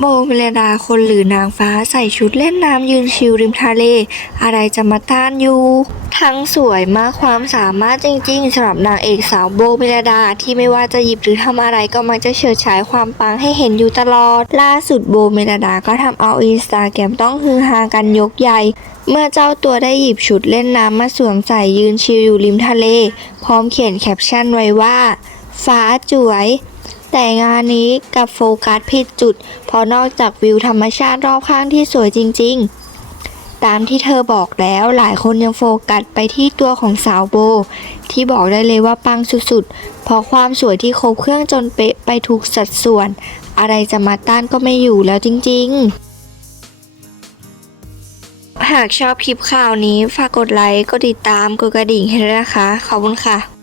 โมเมลดาคนหรือนางฟ้าใส่ชุดเล่นน้ำยืนชิลริมทะเล อะไรจะมาต้านอยู่ ทั้งสวยมากความสามารถจริงๆสำหรับนางเอกสาวโบเมลดาที่ไม่ว่าจะหยิบหรือทำอะไรก็มักจะเฉิดฉายความปังให้เห็นอยู่ตลอด ล่าสุดโบเมลดาก็ทำเอาอินสตาแกรมต้องฮือฮากันยกใหญ่ เมื่อเจ้าตัวได้หยิบชุดเล่นน้ำมาสวมใส่ยืนชิลอยู่ริมทะเล พร้อมเขียนแคปชั่นไว้ว่า ฟ้าจวย แต่งานนี้กับโฟกัสผิดจุด เพราะนอกจากวิวธรรมชาติรอบข้างที่สวยจริง ๆ ตามที่เธอบอกแล้วหลายคนยังโฟกัสไปที่ตัวของสาวโบ ที่บอกได้เลยว่าปังสุดๆ เพราะความสวยที่ครบเครื่องจนเป๊ะไปทุกสัดส่วน อะไรจะมาต้านก็ไม่อยู่แล้วจริง ๆ หากชอบคลิปข่าวนี้ ฝากกดไลค์ กดติดตาม กดกระดิ่งให้ด้วยนะคะ ขอบคุณค่ะ